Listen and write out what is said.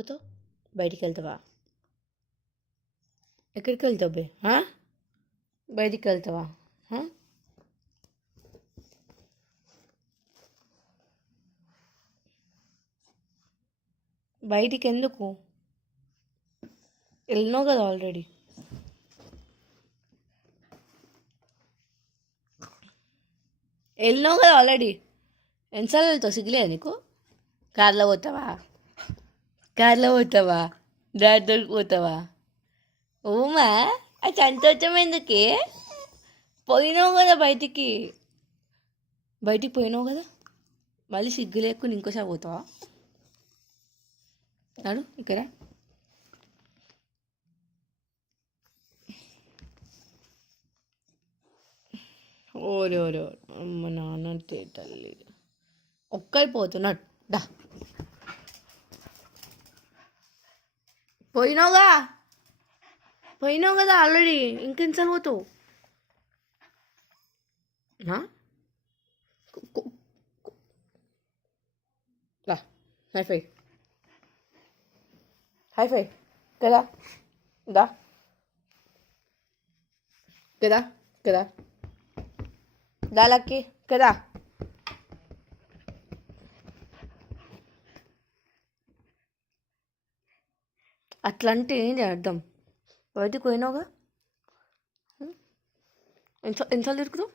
పోతావు? బయటికి వెళ్తావా? ఎక్కడికి వెళ్తావు బే? బయటికి వెళ్తావా? బయటికి ఎందుకు? వెళ్ళినావు కదా ఆల్రెడీ. వెళ్ళినావు కదా ఆల్రెడీ. ఎన్నిసార్లు వెళ్తావు? సిగ్గులే నీకు? కార్లో పోతావా? డాడీతో పోతావా? ఓమా ఆ సంతోషం ఎందుకే? పోయినావు కదా బయటికి పోయినావు కదా, మళ్ళీ సిగ్గు లేకుండా ఇంకోసారి పోతావా? నాడు ఇక్కడ ఓరే అమ్మ నాన్న తల్లి ఒక్కరి పోతున్నాడు. డా పోయినావు కదా ఆల్రెడీ, ఇంకెన్నిసార్లు పోతావు? హైఫై కదా, దా కదా దాలకి కదా. అట్లా అంటే ఏంటి అర్థం? బయటికి పోయినావుగా, ఎన్నిసార్లు తిరుగుతావు?